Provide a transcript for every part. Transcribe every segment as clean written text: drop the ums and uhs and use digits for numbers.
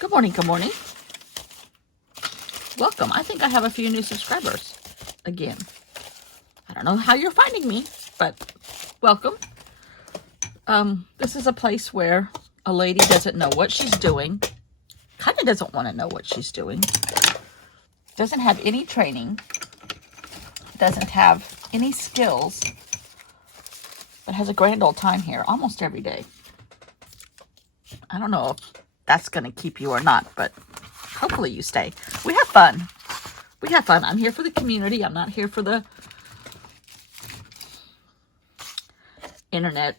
Good morning, good morning. Welcome. I think I have a few new subscribers again. I don't know how you're finding me, but welcome. This is a place where a lady doesn't know what she's doing, kind of doesn't want to know what she's doing, doesn't have any training, doesn't have any skills, but has a grand old time here almost every day. I don't know if that's going to keep you or not, but hopefully you stay. We have fun. We have fun. I'm here for the community. I'm not here for the internet.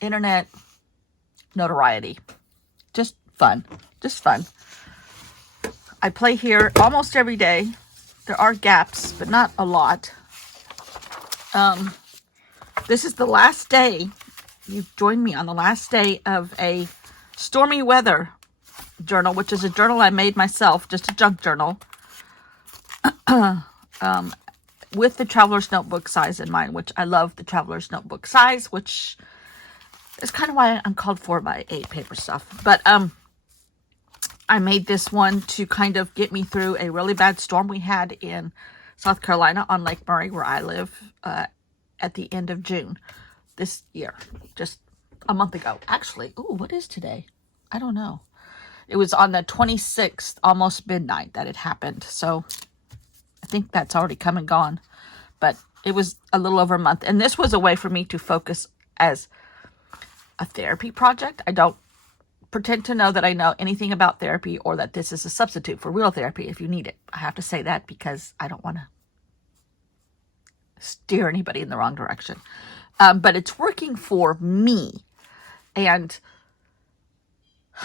Internet notoriety. Just fun. Just fun. I play here almost every day. There are gaps, but not a lot. This is the last day. You've joined me on the last day of a stormy weather journal, which is a journal I made myself, just a junk journal, with the Traveler's Notebook size in mind, which I love the Traveler's Notebook size, which is kind of why I'm called 4x8 paper stuff. But I made this one to kind of get me through a really bad storm we had in South Carolina on Lake Murray, where I live, at the end of June this year, just a month ago. Actually, ooh, what is today? I don't know. It was on the 26th, almost midnight, that it happened. So I think that's already come and gone. But it was a little over a month. And this was a way for me to focus as a therapy project. I don't pretend to know that I know anything about therapy or that this is a substitute for real therapy if you need it. I have to say that because I don't want to steer anybody in the wrong direction. But it's working for me. And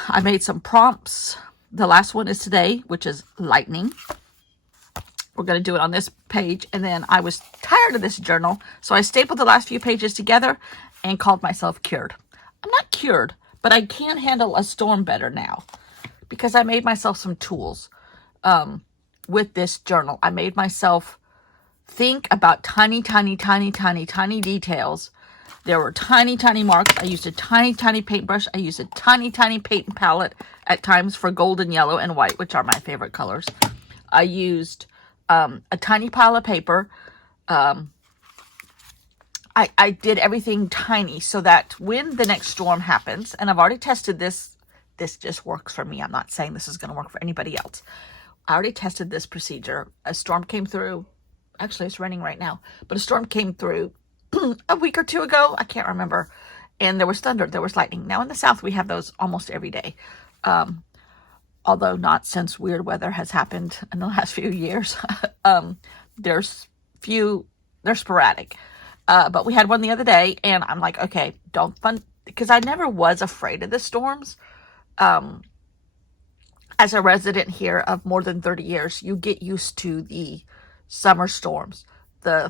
I made some prompts. The last one is today, which is lightning. We're going to do it on this page. And then I was tired of this journal, so I stapled the last few pages together and called myself cured. I'm not cured, but I can handle a storm better now because I made myself some tools with this journal. I made myself think about tiny details. There were tiny marks. I used a tiny paintbrush. I used a tiny paint palette at times for golden, yellow, and white, which are my favorite colors. I used a tiny pile of paper. I did everything tiny so that when the next storm happens, and I've already tested this, this just works for me. I'm not saying this is going to work for anybody else. I already tested this procedure. A storm came through. Actually, it's raining right now, but a storm came through a week or two ago. I can't remember. And there was thunder. There was lightning. Now in the South, we have those almost every day. Although not since weird weather has happened in the last few years. They're sporadic. But we had one the other day, and I'm like, okay, don't fun, because I never was afraid of the storms. As a resident here of more than 30 years, you get used to the summer storms, the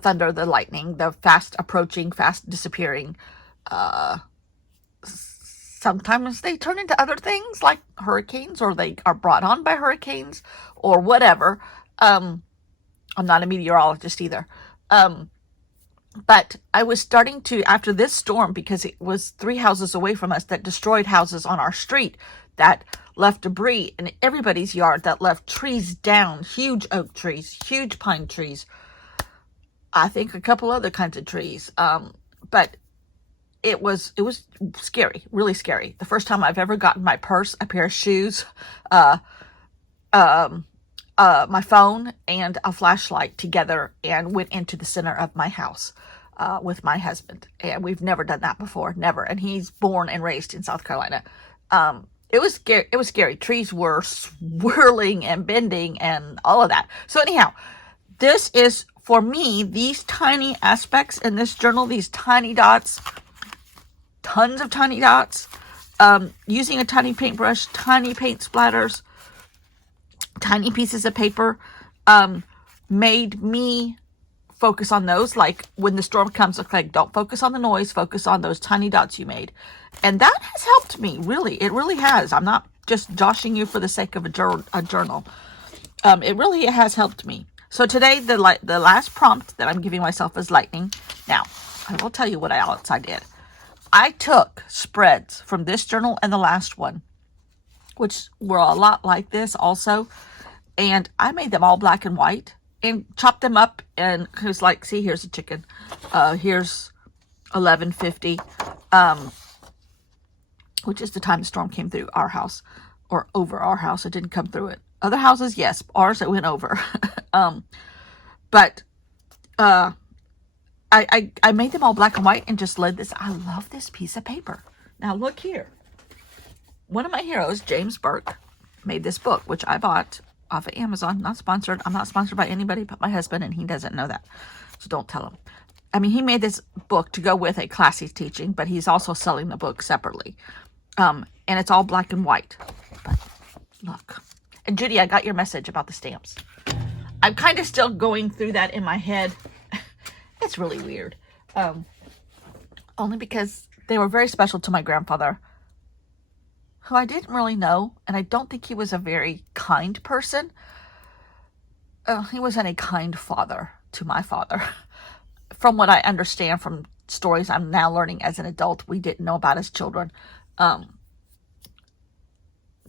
thunder, the lightning, the fast approaching, fast disappearing. Sometimes they turn into other things like hurricanes, or they are brought on by hurricanes or whatever. I'm not a meteorologist either. But I was starting to, after this storm, because it was 3 houses away from us that destroyed houses on our street, that left debris in everybody's yard, that left trees down, huge oak trees, huge pine trees, I think a couple other kinds of trees. But it was scary, really scary. The first time I've ever gotten my purse, a pair of shoes, my phone, and a flashlight together and went into the center of my house with my husband. And we've never done that before, never. And he's born and raised in South Carolina. It was scary. It was scary. Trees were swirling and bending and all of that. So anyhow, this is, for me, these tiny aspects in this journal, these tiny dots, tons of tiny dots, using a tiny paintbrush, tiny paint splatters, tiny pieces of paper, made me focus on those. Like when the storm comes, okay, don't focus on the noise, focus on those tiny dots you made. And that has helped me, really. It really has. I'm not just joshing you for the sake of a journal. It really has helped me. So today, the last prompt that I'm giving myself is lightning. Now, I will tell you what else I did. I took spreads from this journal and the last one, which were a lot like this also, and I made them all black and white and chopped them up. And it was like, see, here's a chicken. Here's 11:50, which is the time the storm came through our house, or over our house. It didn't come through it. Other houses, yes. Ours, it went over. But I made them all black and white and just laid this. I love this piece of paper. Now look here. One of my heroes, James Burke, made this book, which I bought off of Amazon. Not sponsored. I'm not sponsored by anybody but my husband, and he doesn't know that. So don't tell him. I mean, he made this book to go with a class he's teaching, but he's also selling the book separately. And it's all black and white. But look. And Judy, I got your message about the stamps. I'm kind of still going through that in my head. It's really weird. Only because they were very special to my grandfather, who I didn't really know, and I don't think he was a very kind person. He wasn't a kind father to my father. From what I understand from stories I'm now learning as an adult, we didn't know about as children.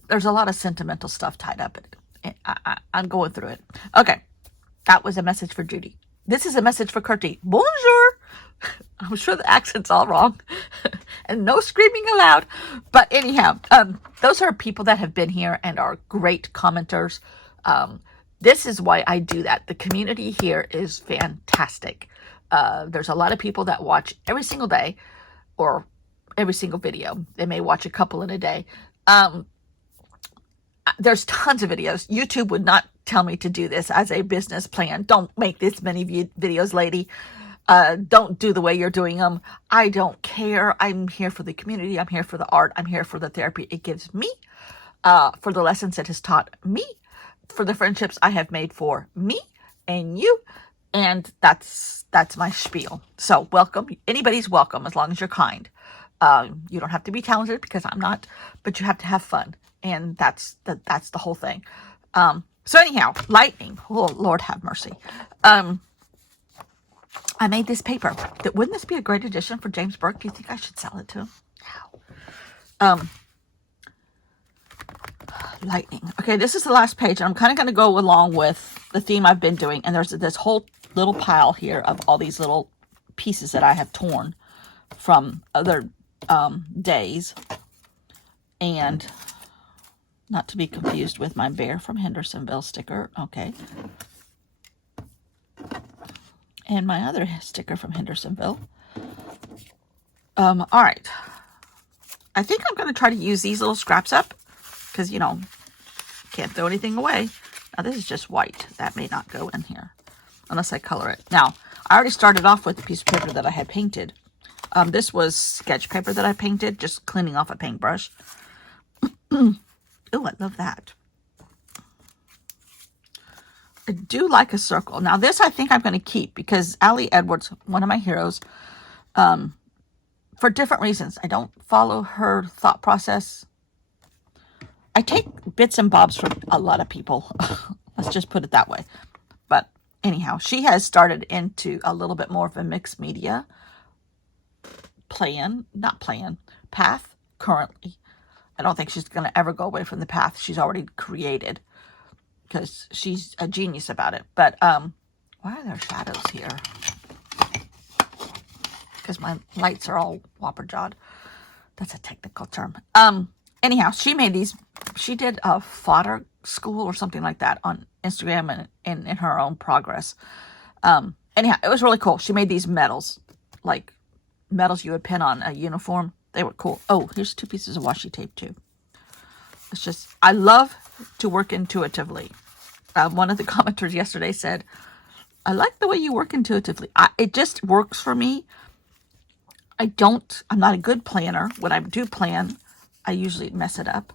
There's a lot of sentimental stuff tied up in it. I'm going through it. Okay, that was a message for Judy. This is a message for Curti. Bonjour. I'm sure the accent's all wrong. And no screaming aloud. But anyhow, those are people that have been here and are great commenters. This is why I do that. The community here is fantastic. There's a lot of people that watch every single day or every single video. They may watch a couple in a day. There's tons of videos. YouTube would not tell me to do this as a business plan. Don't make this many videos, lady. Don't do the way you're doing them. I don't care. I'm here for the community. I'm here for the art. I'm here for the therapy it gives me, for the lessons it has taught me, for the friendships I have made for me and you. And that's my spiel. So welcome. Anybody's welcome as long as you're kind. You don't have to be talented because I'm not, but you have to have fun. And that's the whole thing. So anyhow, lightning. Oh, Lord have mercy. I made this paper. Wouldn't this be a great addition for James Burke? Do you think I should sell it to him? Ow. Lightning. Okay, this is the last page. And I'm kind of going to go along with the theme I've been doing. And there's this whole little pile here of all these little pieces that I have torn from other days. And not to be confused with my Bear from Hendersonville sticker. Okay. And my other sticker from Hendersonville. All right. I think I'm going to try to use these little scraps up because, you know, can't throw anything away. Now, this is just white. That may not go in here unless I color it. Now, I already started off with a piece of paper that I had painted. This was sketch paper that I painted, just cleaning off a paintbrush. Oh, I love that. I do like a circle. Now, this I think I'm going to keep because Allie Edwards, one of my heroes, for different reasons. I don't follow her thought process. I take bits and bobs from a lot of people. Let's just put it that way. But anyhow, she has started into a little bit more of a mixed media path currently. I don't think she's going to ever go away from the path she's already created because she's a genius about it. But why are there shadows here? Because my lights are all whopper-jawed. That's a technical term. Anyhow, she made these. She did a fodder school or something like that on Instagram and in her own progress. Anyhow, it was really cool. She made these medals, like medals you would pin on a uniform. They were cool. Oh, here's 2 pieces of washi tape too. It's just, I love to work intuitively. One of the commenters yesterday said, I like the way you work intuitively. It just works for me. I'm not a good planner. When I do plan, I usually mess it up.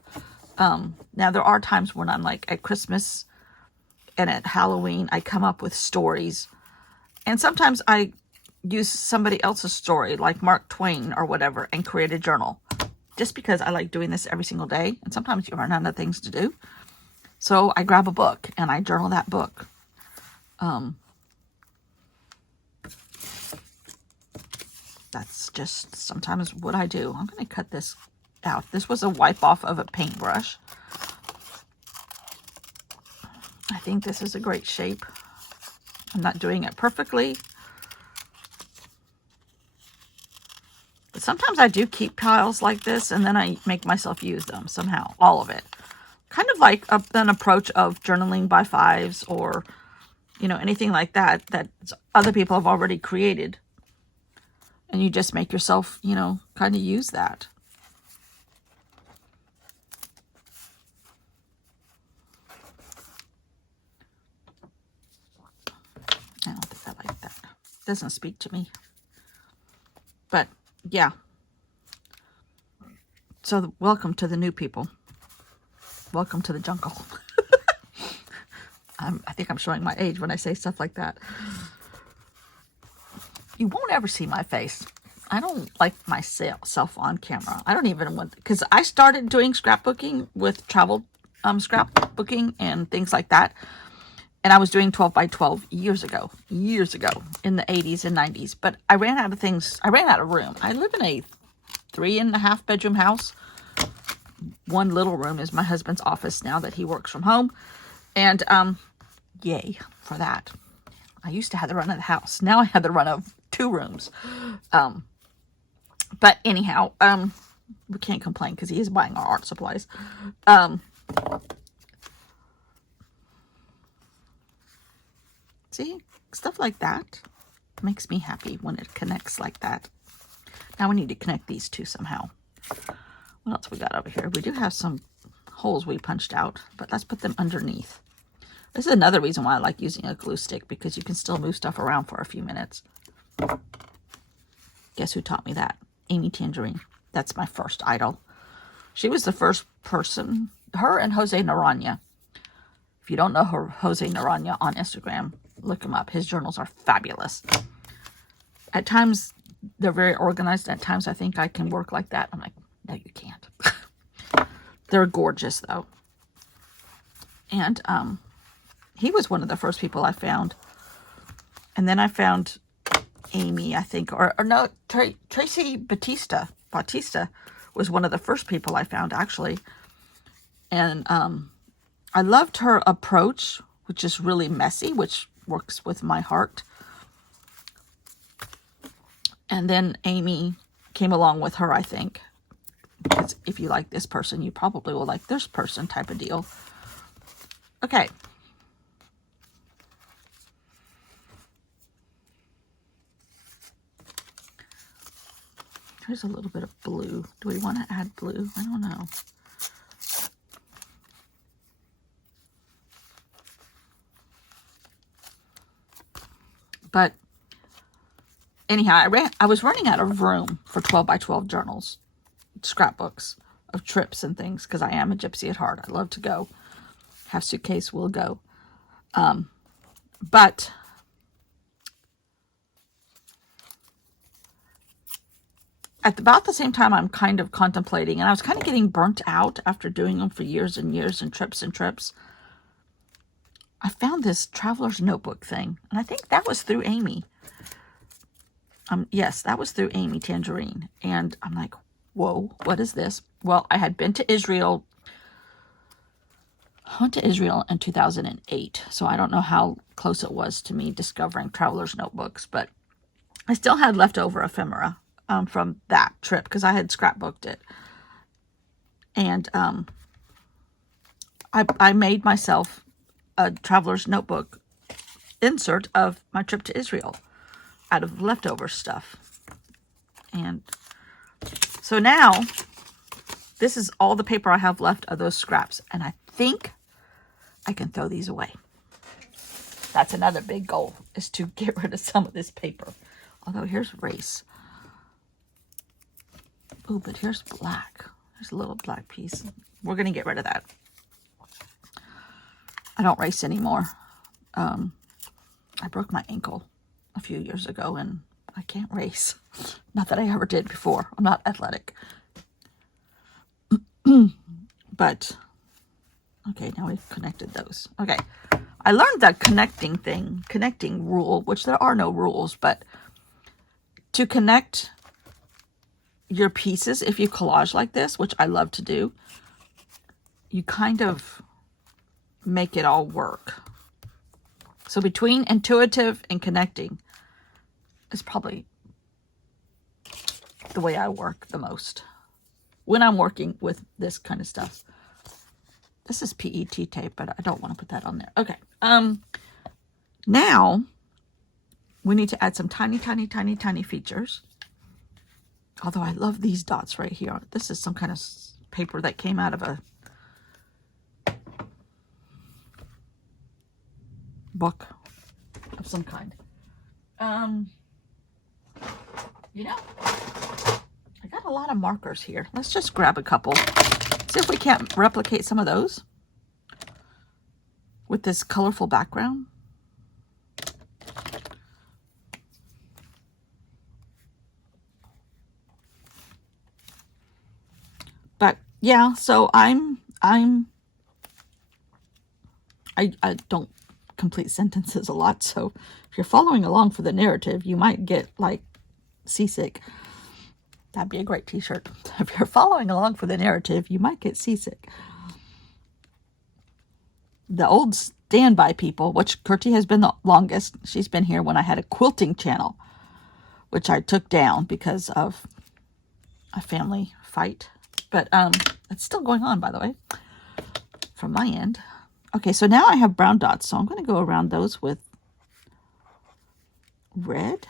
Now there are times when I'm like at Christmas and at Halloween, I come up with stories. And sometimes I use somebody else's story, like Mark Twain or whatever, and create a journal. Just because I like doing this every single day. And sometimes you run out of things to do. So I grab a book and I journal that book. That's just sometimes what I do. I'm going to cut this out. This was a wipe off of a paintbrush. I think this is a great shape. I'm not doing it perfectly. But sometimes I do keep piles like this, and then I make myself use them somehow. All of it. Kind of like an approach of journaling by fives, or, you know, anything like that that other people have already created. And you just make yourself, you know, kind of use that. I don't think I like that. Doesn't speak to me. But, yeah. So, welcome to the new people. Welcome to the jungle. I think I'm showing my age when I say stuff like that. You won't ever see my face. I don't like myself on camera. I don't even want, because I started doing scrapbooking with travel scrapbooking and things like that. And I was doing 12 by 12 years ago in the 80s and 90s. But I ran out of things. I ran out of room. I live in a 3.5 bedroom house. One little room is my husband's office now that he works from home. And yay for that. I used to have the run of the house. Now I have the run of 2 rooms. But anyhow, we can't complain because he is buying our art supplies. See, stuff like that makes me happy when it connects like that. Now we need to connect these two somehow. What else we got over here? We do have some holes we punched out, but let's put them underneath. This is another reason why I like using a glue stick, because you can still move stuff around for a few minutes. Guess who taught me that? Amy Tangerine. That's my first idol. She was the first person, her and Jose Naranja. If you don't know her, Jose Naranja on Instagram, look him up. His journals are fabulous. At times, they're very organized. At times, I think I can work like that. I'm like, no, you can't. They're gorgeous, though. And he was one of the first people I found. And then I found Amy, I think, or no, Tracy Bautista was one of the first people I found, actually. And I loved her approach, which is really messy, which works with my heart. And then Amy came along with her, I think. Because if you like this person, you probably will like this person type of deal. Okay. Here's a little bit of blue. Do we want to add blue? I don't know. But anyhow, I was running out of room for 12 by 12 journals, scrapbooks of trips and things, because I am a gypsy at heart. I love to go. Half suitcase will go. But at about the same time, I'm kind of contemplating, and I was kind of getting burnt out after doing them for years and years and trips and trips. I found this traveler's notebook thing, and I think that was through Amy. Yes, that was through Amy Tangerine. And I'm like, whoa, what is this? Well, I had been to Israel. I went to Israel in 2008, so I don't know how close it was to me discovering traveler's notebooks, but I still had leftover ephemera from that trip because I had scrapbooked it. And I made myself a traveler's notebook insert of my trip to Israel out of leftover stuff. And so now this is all the paper I have left of those scraps, and I think I can throw these away. That's another big goal, is to get rid of some of this paper. Although here's race. Oh, but here's black. There's a little black piece. We're going to get rid of that. I don't race anymore. I broke my ankle a few years ago, and I can't race. Not that I ever did before. I'm not athletic. But, okay, now we've connected those. Okay, I learned that connecting rule, which there are no rules, but to connect your pieces, if you collage like this, which I love to do, you kind of make it all work. So between intuitive and connecting is probably the way I work the most when I'm working with this kind of stuff. This is PET tape, but I don't want to put that on there. Okay. Now we need to add some tiny, tiny, tiny, tiny features. Although I love these dots right here. This is some kind of paper that came out of a book of some kind. You know, I got a lot of markers here. Let's just grab a couple. See if we can't replicate some of those with this colorful background. But yeah, so I don't complete sentences a lot, so if you're following along for the narrative, you might get like seasick. That'd be a great t-shirt. If you're following along for the narrative, you might get seasick. The old standby people, which Kirty has been the longest, she's been here when I had a quilting channel, which I took down because of a family fight. But it's still going on, by the way, from my end. Okay, so now I have brown dots, so I'm going to go around those with red,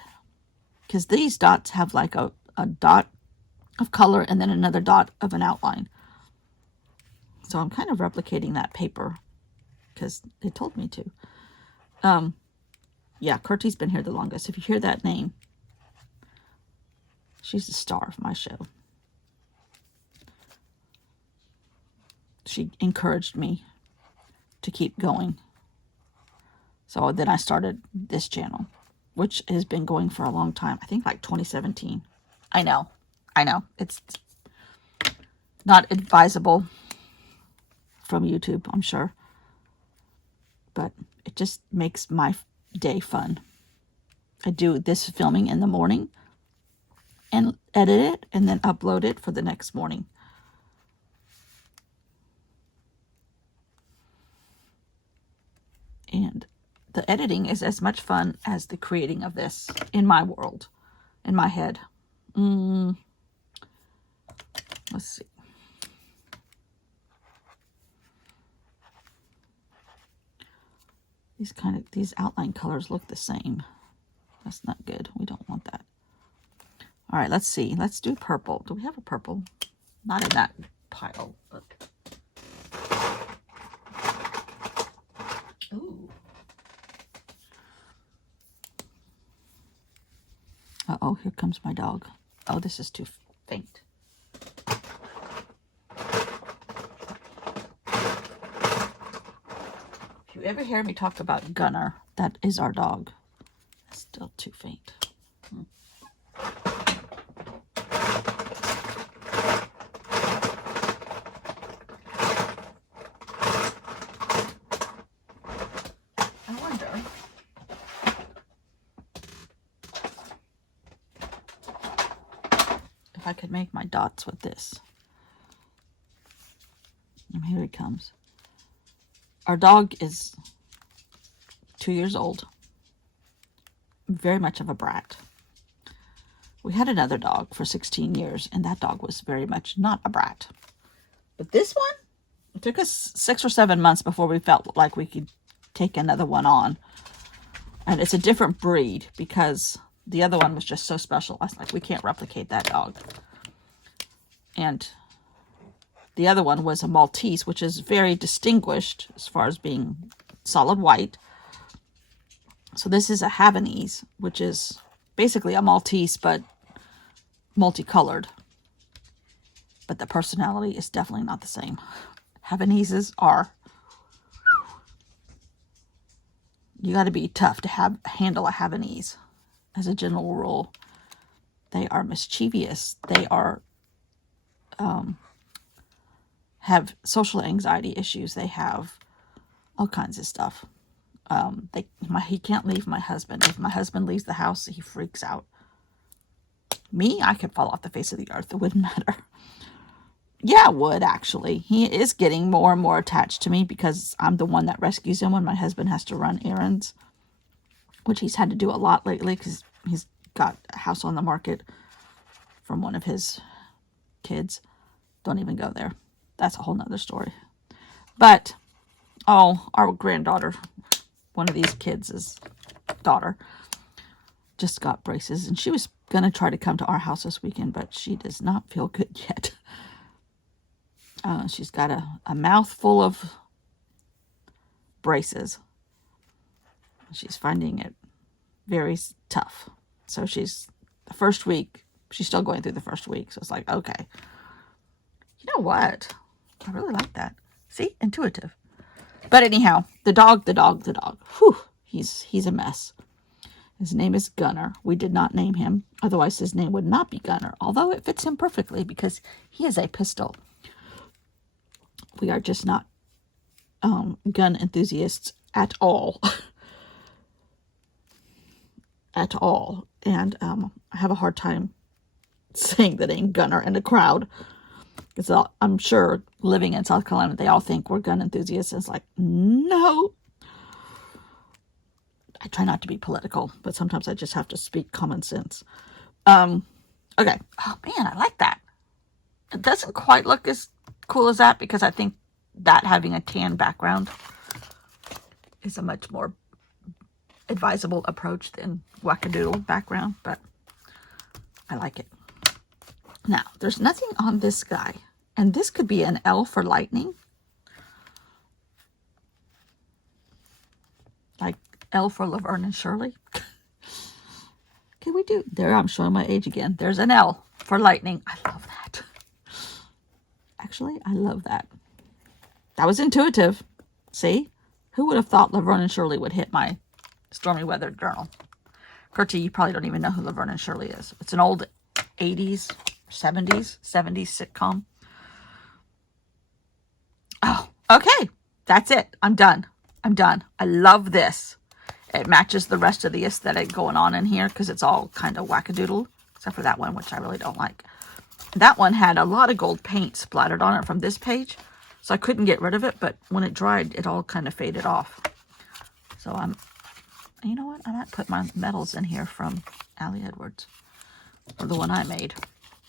because these dots have like a dot of color and then another dot of an outline. So I'm kind of replicating that paper because they told me to. Yeah, Kirty's been here the longest. If you hear that name, she's the star of my show. She encouraged me to keep going. So then I started this channel, which has been going for a long time. I think like 2017. I know. It's not advisable from YouTube, I'm sure. But it just makes my day fun. I do this filming in the morning and edit it and then upload it for the next morning. And the editing is as much fun as the creating of this in my world, in my head. Let's see. These outline colors look the same. That's not good. We don't want that. All right, let's see. Let's do purple. Do we have a purple? Not in that pile. But... Ooh. Uh-oh, here comes my dog. Oh, this is too faint. If you ever hear me talk about Gunner, that is our dog. It's still too faint. I wonder if I could make my dots with this. And here he comes. Our dog is 2 years old. Very much of a brat. We had another dog for 16 years, and that dog was very much not a brat. But this one, it took us 6 or 7 months before we felt like we could take another one on. And it's a different breed because the other one was just so special. I was like, we can't replicate that dog. And the other one was a Maltese, which is very distinguished as far as being solid white. So this is a Havanese, which is basically a Maltese, but multicolored. But the personality is definitely not the same. Havaneses are... You got to be tough to handle a Havanese. As a general rule, they are mischievous. They are... have social anxiety issues. They have all kinds of stuff. He can't leave my husband. If my husband leaves the house, he freaks out. Me, I could fall off the face of the earth. It wouldn't matter. Yeah, it would, actually. He is getting more and more attached to me because I'm the one that rescues him when my husband has to run errands, which he's had to do a lot lately because he's got a house on the market from one of his kids. Don't even go there. That's a whole nother story. But, oh, our granddaughter, one of these kids' daughter, just got braces, and she was going to try to come to our house this weekend, but she does not feel good yet. She's got a mouth full of braces. She's finding it very tough. So the first week, she's still going through the first week. So it's like, okay. You know what? I really like that. See? Intuitive. But anyhow, the dog. Whew, he's a mess. His name is Gunner. We did not name him. Otherwise, his name would not be Gunner. Although it fits him perfectly because he is a pistol. We are just not gun enthusiasts at all. At all. And I have a hard time saying the name Gunner in a crowd. Because I'm sure living in South Carolina, they all think we're gun enthusiasts. It's like, no. I try not to be political, but sometimes I just have to speak common sense. Okay. Oh, man, I like that. It doesn't quite look as cool as that because I think that having a tan background is a much more advisable approach than wackadoodle background, but I like it. Now, there's nothing on this guy, and this could be an L for lightning. Like L for Laverne and Shirley. Okay, we do. There, I'm showing my age again. There's an L for lightning. I love that. Actually, I love that. That was intuitive. See? Who would have thought Laverne and Shirley would hit my Stormy Weather journal? Gertie, you probably don't even know who Laverne and Shirley is. It's an old 80s, 70s sitcom. Oh, okay. That's it. I'm done. I love this. It matches the rest of the aesthetic going on in here because it's all kind of wackadoodle, except for that one, which I really don't like. That one had a lot of gold paint splattered on it from this page, so I couldn't get rid of it, but when it dried, it all kind of faded off. So you know what? I might put my medals in here from Allie Edwards, or the one I made.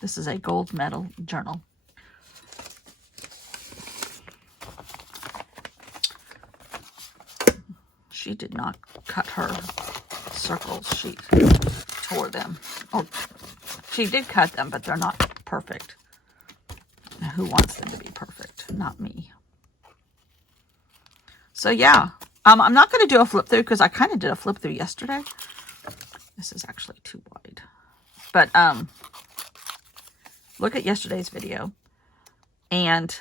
This is a gold medal journal. She did not cut her circles. She tore them. Oh, she did cut them, but they're not perfect. Now, who wants them to be perfect? Not me. So, yeah. I'm not going to do a flip through because I kind of did a flip through yesterday. This is actually too wide. But, look at yesterday's video. And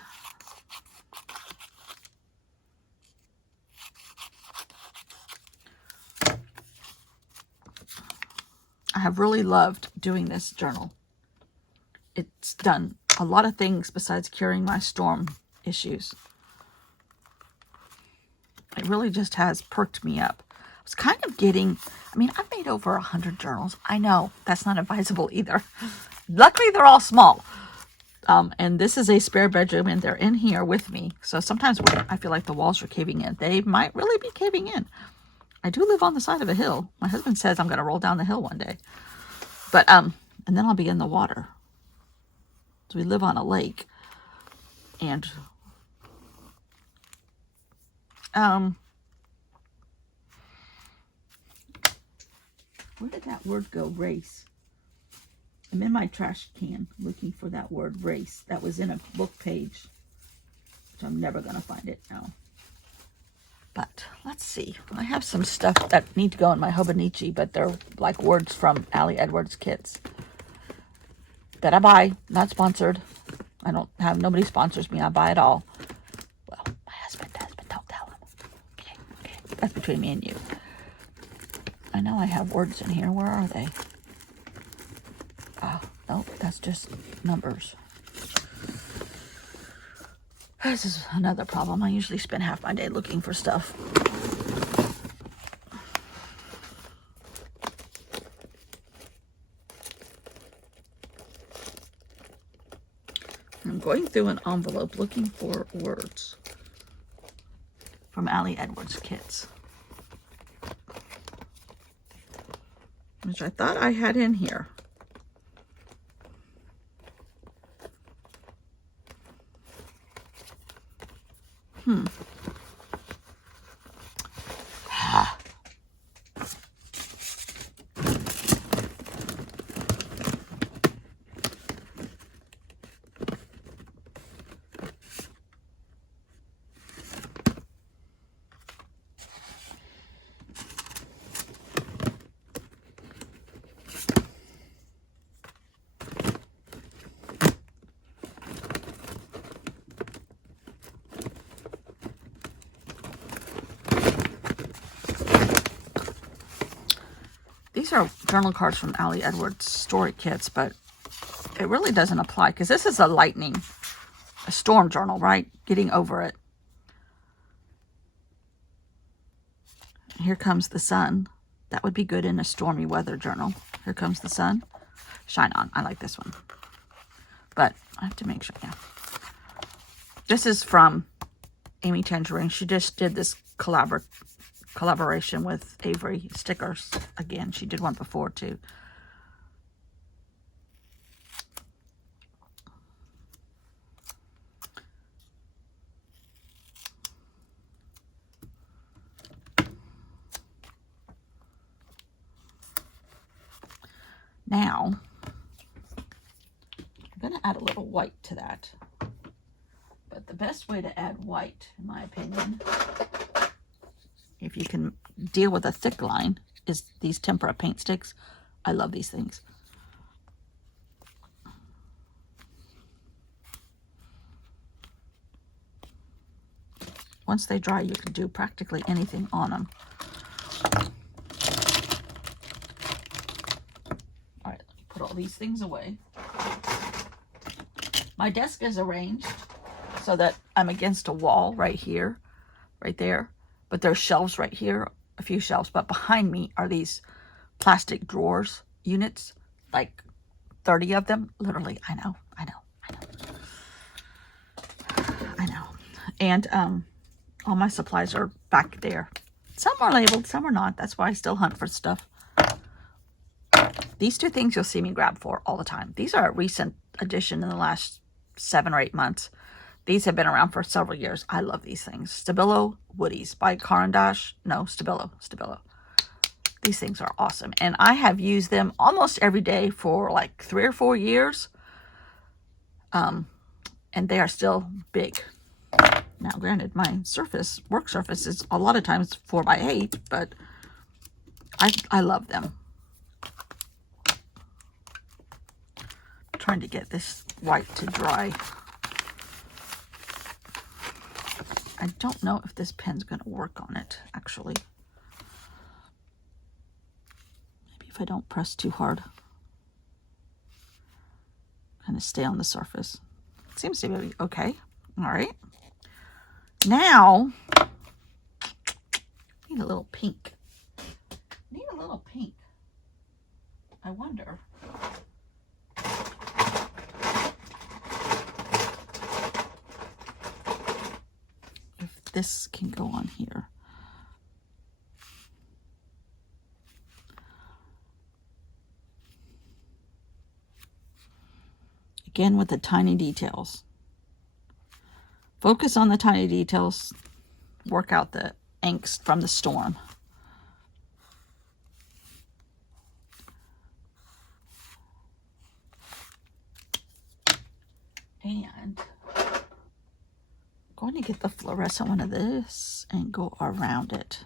I have really loved doing this journal. It's done a lot of things besides curing my storm issues. It really just has perked me up. I was kind of getting, I've made over 100 journals. I know that's not advisable either. Luckily, they're all small. And this is a spare bedroom, and they're in here with me. So sometimes when I feel like the walls are caving in, they might really be caving in. I do live on the side of a hill. My husband says I'm going to roll down the hill one day. But, and then I'll be in the water. So we live on a lake. And, where did that word go? Race. I'm in my trash can looking for that word race. That was in a book page, which I'm never going to find it now. But let's see. I have some stuff that need to go in my Hobonichi, but they're like words from Allie Edwards kits that I buy. Not sponsored. Nobody sponsors me. I buy it all. Well, my husband does, but don't tell him. Okay. That's between me and you. I know I have words in here. Where are they? Oh, nope. That's just numbers. This is another problem. I usually spend half my day looking for stuff. I'm going through an envelope looking for words from Allie Edwards Kits, which I thought I had in here. These are journal cards from Allie Edwards story kits, but it really doesn't apply because this is a storm journal, right? Getting over it. Here comes the sun. That would be good in a stormy weather journal. Here comes the sun. Shine on. I like this one. But I have to make sure, yeah. This is from Amy Tangerine. She just did this collaboration with Avery stickers. Again, she did one before too. Now, I'm going to add a little white to that. But the best way to add white, in my opinion, if you can deal with a thick line, is these tempera paint sticks. I love these things. Once they dry, you can do practically anything on them. All right, put all these things away. My desk is arranged so that I'm against a wall right here, right there. But there's shelves right here, a few shelves. But behind me are these plastic drawers units, like 30 of them. Literally, I know. And all my supplies are back there. Some are labeled, some are not. That's why I still hunt for stuff. These two things you'll see me grab for all the time. These are a recent addition in the last 7 or 8 months. These have been around for several years. I love these things. Stabilo Woodies by Caran d'Ache. No, Stabilo. These things are awesome. And I have used them almost every day for like 3 or 4 years. And they are still big. Now, granted, my work surface is a lot of times 4x8, but I love them. I'm trying to get this white to dry. I don't know if this pen's going to work on it, actually. Maybe if I don't press too hard. Kind of stay on the surface. Seems to be okay. All right. Now, need a little pink. I wonder. This can go on here. Again with the tiny details. Focus on the tiny details. Work out the angst from the storm. And I'm going to get the fluorescent one of this and go around it.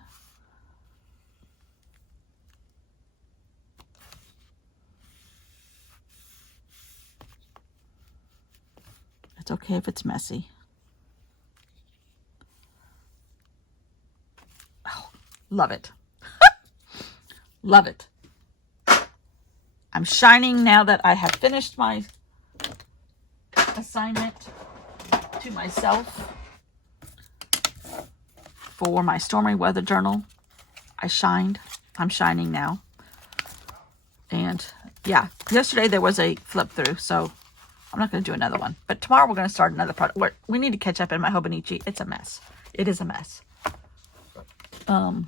It's okay if it's messy. Oh, love it. Love it. I'm shining now that I have finished my assignment to myself for my stormy weather journal. I shined. I'm shining now. And yeah, yesterday there was a flip through, so I'm not going to do another one. But tomorrow we're going to start another project. We need to catch up in my Hobonichi. It's a mess. It is a mess. And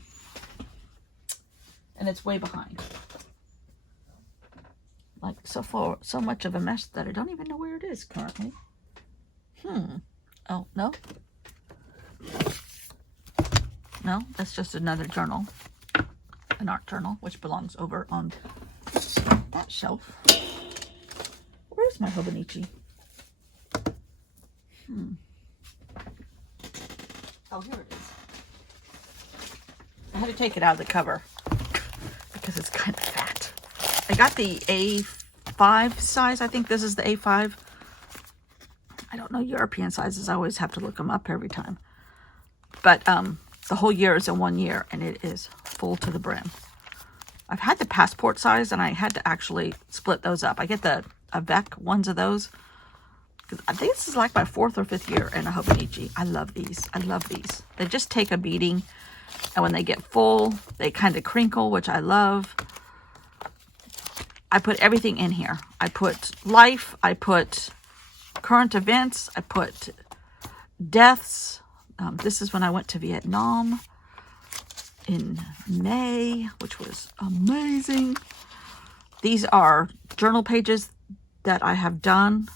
it's way behind. Like, so much of a mess that I don't even know where it is currently. Oh, no. No, that's just another journal. An art journal, which belongs over on that shelf. Where's my Hobonichi? Oh, here it is. I had to take it out of the cover because it's kind of fat. I got the A5 size. I think this is the A5. I don't know European sizes. I always have to look them up every time. But the whole year is in 1 year, and it is full to the brim. I've had the passport size, and I had to actually split those up. I get the Avec ones of those. I think this is like my 4th or 5th year in a Hobonichi. I love these. I love these. They just take a beating. And when they get full, they kind of crinkle, which I love. I put everything in here. I put life. I put current events. I put deaths. This is when I went to Vietnam in May, which was amazing. These are journal pages that I have done.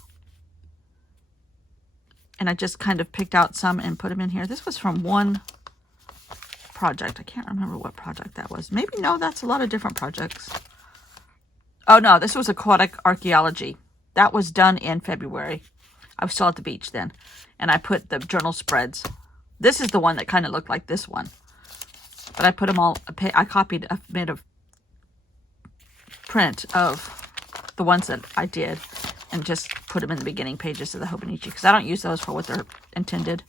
And I just kind of picked out some and put them in here. This was from one project. I can't remember what project that was. Maybe, no, that's a lot of different projects. Oh, no, this was aquatic archaeology. That was done in February. I was still at the beach then. And I put the journal spreads. This is the one that kind of looked like this one. But I put them all, I made a print of the ones that I did. And just put them in the beginning pages of the Hobonichi. Because I don't use those for what they're intended.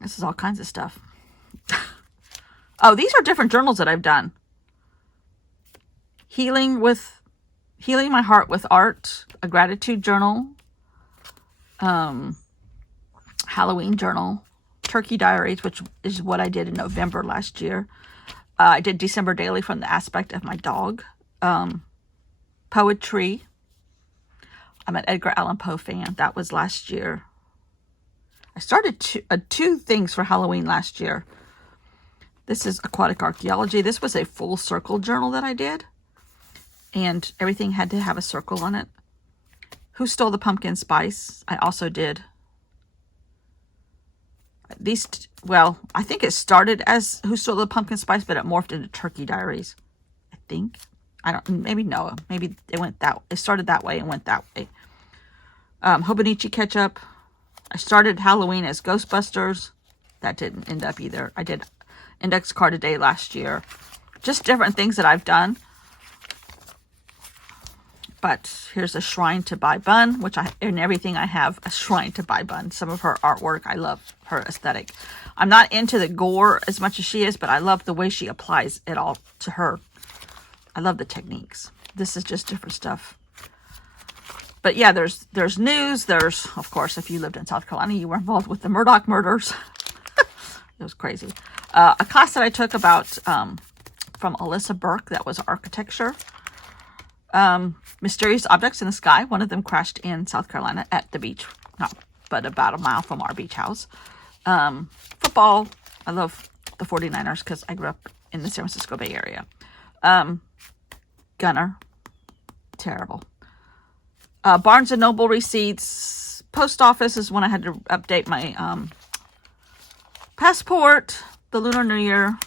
This is all kinds of stuff. Oh, these are different journals that I've done. Healing my heart with art. A gratitude journal. Halloween journal. Turkey diaries, which is what I did in November last year. I did December daily from the aspect of my dog. Poetry. I'm an Edgar Allan Poe fan. That was last year. I started two things for Halloween last year. This is aquatic archaeology. This was a full circle journal that I did. And everything had to have a circle on it. Who Stole the Pumpkin Spice? I also did. These, well, I think it started as Who Stole the Pumpkin Spice, but it morphed into Turkey Diaries. I think. Maybe no. Maybe it started that way and went that way. Hobonichi Ketchup. I started Halloween as Ghostbusters. That didn't end up either. I did Index Card a Day last year. Just different things that I've done. But here's a Shrine to Bai Bun, which in everything I have a Shrine to Bai Bun. Some of her artwork, I love her aesthetic. I'm not into the gore as much as she is, but I love the way she applies it all to her. I love the techniques. This is just different stuff. But yeah, there's news. There's, of course, if you lived in South Carolina, you were involved with the Murdoch murders. It was crazy. A class that I took about from Alyssa Burke, that was architecture. Mysterious objects in the sky. One of them crashed in South Carolina at the beach. No, but about a mile from our beach house. Football. I love the 49ers because I grew up in the San Francisco Bay Area. Gunner. Terrible. Barnes & Noble receipts. Post office is when I had to update my passport. The Lunar New Year.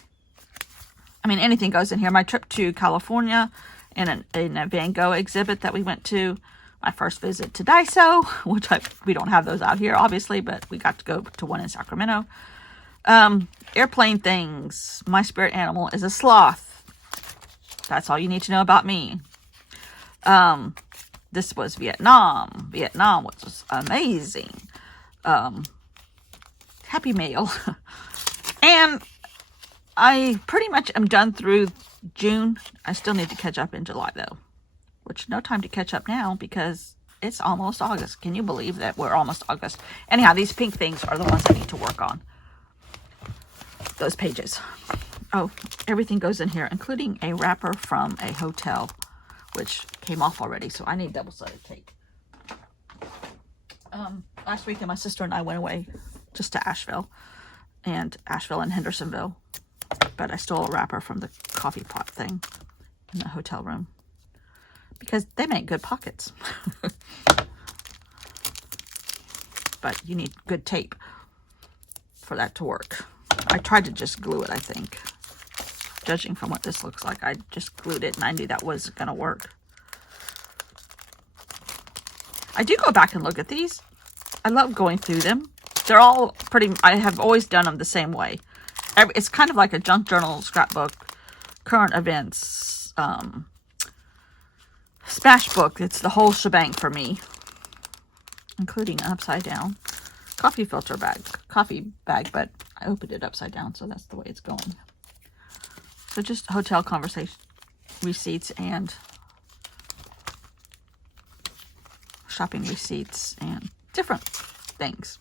I mean, anything goes in here. My trip to California and a Van Gogh exhibit that we went to. My first visit to Daiso, which we don't have those out here, obviously, but we got to go to one in Sacramento. Airplane things. My spirit animal is a sloth. That's all you need to know about me. This was Vietnam. Vietnam was amazing. Happy Meal. And I pretty much am done through June. I still need to catch up in July, though. Which, no time to catch up now because it's almost August. Can you believe that we're almost August? Anyhow, these pink things are the ones I need to work on. Those pages. Oh, everything goes in here, including a wrapper from a hotel, which came off already, so I need double-sided tape. Last weekend, my sister and I went away just to Asheville and Hendersonville, but I stole a wrapper from the coffee pot thing in the hotel room because they make good pockets. But you need good tape for that to work. I tried to just glue it, I think. Judging from what this looks like, I just glued it and I knew that was going to work. I do go back and look at these. I love going through them. They're all pretty, I have always done them the same way. It's kind of like a junk journal, scrapbook, current events, smash book. It's the whole shebang for me, including an upside down coffee bag, but I opened it upside down, so that's the way it's going. So just hotel conversation receipts and shopping receipts and different things.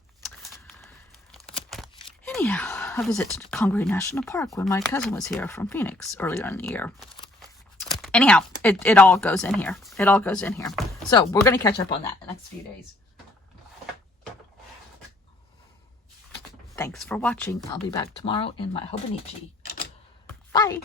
Anyhow, a visit to Congaree National Park when my cousin was here from Phoenix earlier in the year. Anyhow, it all goes in here. It all goes in here. So we're going to catch up on that in the next few days. Thanks for watching. I'll be back tomorrow in my Hobonichi. Bye.